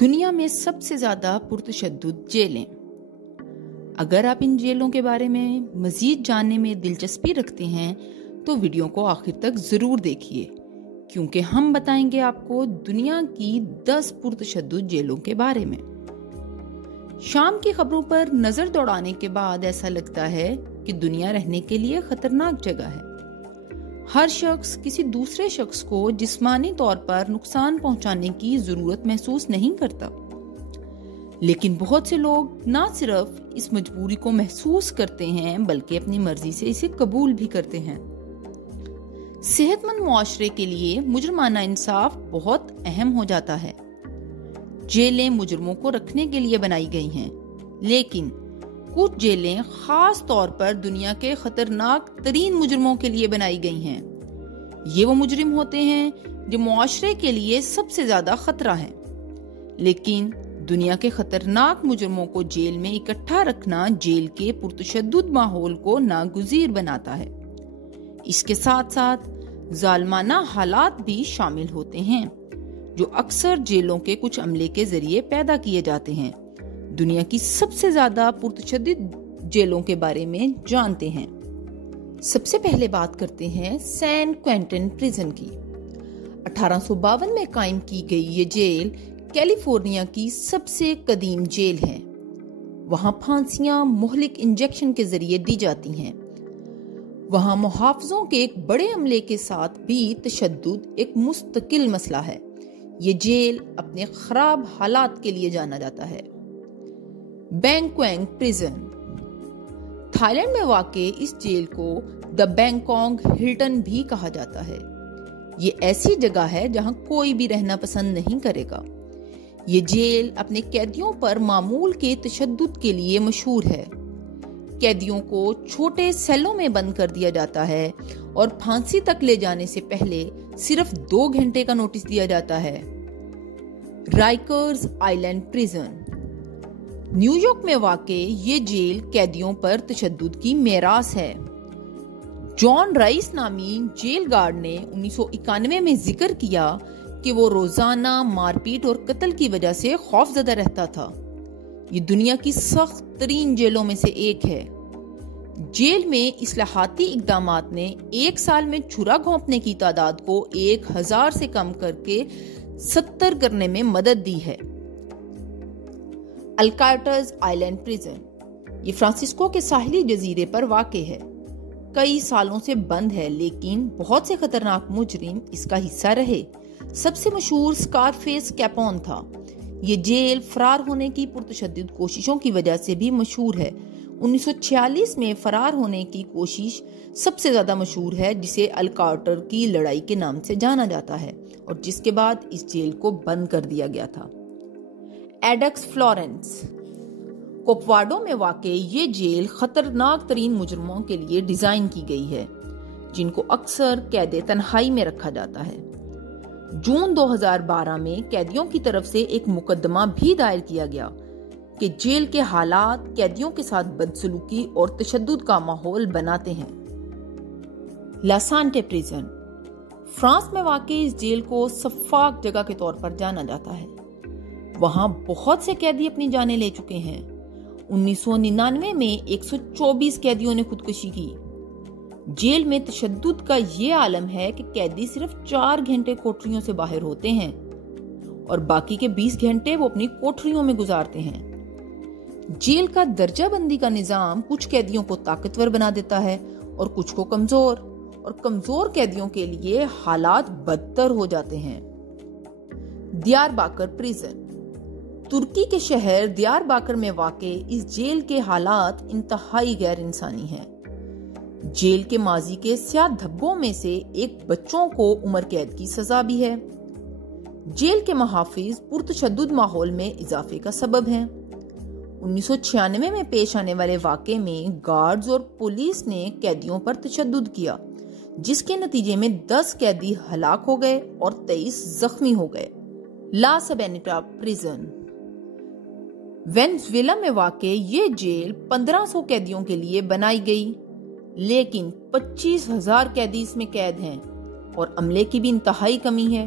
دنیا میں سب سے زیادہ پرتشدد جیلیں۔ اگر آپ ان جیلوں کے بارے میں مزید جاننے میں دلچسپی رکھتے ہیں تو ویڈیو کو آخر تک ضرور دیکھیے، کیونکہ ہم بتائیں گے آپ کو دنیا کی 10 پرتشدد جیلوں کے بارے میں۔ شام کی خبروں پر نظر دوڑانے کے بعد ایسا لگتا ہے کہ دنیا رہنے کے لیے خطرناک جگہ ہے۔ ہر شخص کسی دوسرے شخص کو جسمانی طور پر نقصان پہنچانے کی ضرورت محسوس نہیں کرتا، لیکن بہت سے لوگ نہ صرف اس مجبوری کو محسوس کرتے ہیں بلکہ اپنی مرضی سے اسے قبول بھی کرتے ہیں۔ صحت مند معاشرے کے لیے مجرمانہ انصاف بہت اہم ہو جاتا ہے۔ جیلیں مجرموں کو رکھنے کے لیے بنائی گئی ہیں، لیکن کچھ جیلیں خاص طور پر دنیا کے خطرناک ترین مجرموں کے لیے بنائی گئی ہیں۔ یہ وہ مجرم ہوتے ہیں جو معاشرے کے لیے سب سے زیادہ خطرہ ہیں، لیکن دنیا کے خطرناک مجرموں کو جیل میں اکٹھا رکھنا جیل کے پرتشدد ماحول کو ناگزیر بناتا ہے۔ اس کے ساتھ ساتھ ظالمانہ حالات بھی شامل ہوتے ہیں جو اکثر جیلوں کے کچھ عملے کے ذریعے پیدا کیے جاتے ہیں۔ دنیا کی سب سے زیادہ پرتشدد جیلوں کے بارے میں جانتے ہیں۔ سب سے پہلے بات کرتے ہیں سین کوینٹن پریزن کی۔ 1852 میں قائم کی گئی یہ جیل کیلیفورنیا کی سب سے قدیم جیل ہے۔ وہاں پھانسیاں مہلک انجیکشن کے ذریعے دی جاتی ہیں۔ وہاں محافظوں کے ایک بڑے عملے کے ساتھ بھی تشدد ایک مستقل مسئلہ ہے۔ یہ جیل اپنے خراب حالات کے لیے جانا جاتا ہے۔ بینکوانگ پریزن۔ تھائی لینڈ میں واقع اس جیل کو دا بینکانگ ہلٹن بھی کہا جاتا ہے۔ یہ ایسی جگہ ہے جہاں کوئی بھی رہنا پسند نہیں کرے گا۔ یہ جیل اپنے قیدیوں پر معمول کے تشدد کے لیے مشہور ہے۔ قیدیوں کو چھوٹے سیلوں میں بند کر دیا جاتا ہے اور پھانسی تک لے جانے سے پہلے صرف 2 گھنٹے کا نوٹس دیا جاتا ہے۔ رائکرز آئلینڈ پریزن۔ نیو یارک میں واقع یہ جیل قیدیوں پر تشدد کی میراث ہے۔ جان رائس نامی جیل گارڈ نے 1991 میں ذکر کیا کہ وہ روزانہ مار پیٹ اور قتل کی وجہ سے خوف زدہ رہتا تھا۔ یہ دنیا کی سخت ترین جیلوں میں سے ایک ہے۔ جیل میں اصلاحاتی اقدامات نے 1 سال میں چھرا گھونپنے کی تعداد کو 1000 سے کم کر کے 70 کرنے میں مدد دی ہے۔ الکاٹراز آئلینڈ پریزن۔ یہ فرانسسکو کے ساحلی جزیرے پر واقع ہے۔ کئی سالوں سے بند ہے، لیکن بہت سے خطرناک مجرم اس کا حصہ رہے۔ سب سے مشہور اسکارفیس کیپون تھا۔ یہ جیل فرار ہونے کی پرتشدد کوششوں کی وجہ سے بھی مشہور ہے۔ 1946 میں فرار ہونے کی کوشش سب سے زیادہ مشہور ہے، جسے الکارٹر کی لڑائی کے نام سے جانا جاتا ہے، اور جس کے بعد اس جیل کو بند کر دیا گیا تھا۔ ایڈکس فلورنس۔ کوپواڈو میں واقع یہ جیل خطرناک ترین مجرموں کے لیے ڈیزائن کی گئی ہے، جن کو اکثر قید تنہائی میں رکھا جاتا ہے۔ جون 2012 میں قیدیوں کی طرف سے ایک مقدمہ بھی دائر کیا گیا کہ جیل کے حالات قیدیوں کے ساتھ بدسلوکی اور تشدد کا ماحول بناتے ہیں۔ لاسانٹے پریزن۔ فرانس میں واقع اس جیل کو سفاک جگہ کے طور پر جانا جاتا ہے۔ وہاں بہت سے قیدی اپنی جانیں لے چکے ہیں۔ 1999 میں 124 قیدیوں نے خودکشی کی۔ جیل میں تشدد کا یہ عالم ہے کہ قیدی صرف 4 گھنٹے کوٹریوں سے باہر ہوتے ہیں اور باقی کے 20 گھنٹے وہ اپنی کوٹریوں میں گزارتے ہیں۔ جیل کا درجہ بندی کا نظام کچھ قیدیوں کو طاقتور بنا دیتا ہے اور کچھ کو کمزور، اور کمزور قیدیوں کے لیے حالات بدتر ہو جاتے ہیں۔ دیار باکر پریزن۔ ترکی کے شہر دیار باکر میں واقع اس جیل کے حالات انتہائی غیر انسانی ہیں۔ جیل کے ماضی کے سیاہ دھبوں میں سے ایک بچوں کو عمر قید کی سزا بھی ہے۔ جیل کے محافظ پرتشدد ماحول میں اضافے کا سبب ہیں۔ 1996 میں پیش آنے والے واقعے میں گارڈز اور پولیس نے قیدیوں پر تشدد کیا، جس کے نتیجے میں 10 قیدی ہلاک ہو گئے اور 23 زخمی ہو گئے۔ لا سبینیٹا پریزن۔ وینزویلا میں واقع یہ جیل 1500 قیدیوں کے لیے بنائی گئی، لیکن 25,000 قیدی اس میں قید ہیں اور عملے کی بھی انتہائی کمی ہے۔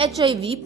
HIV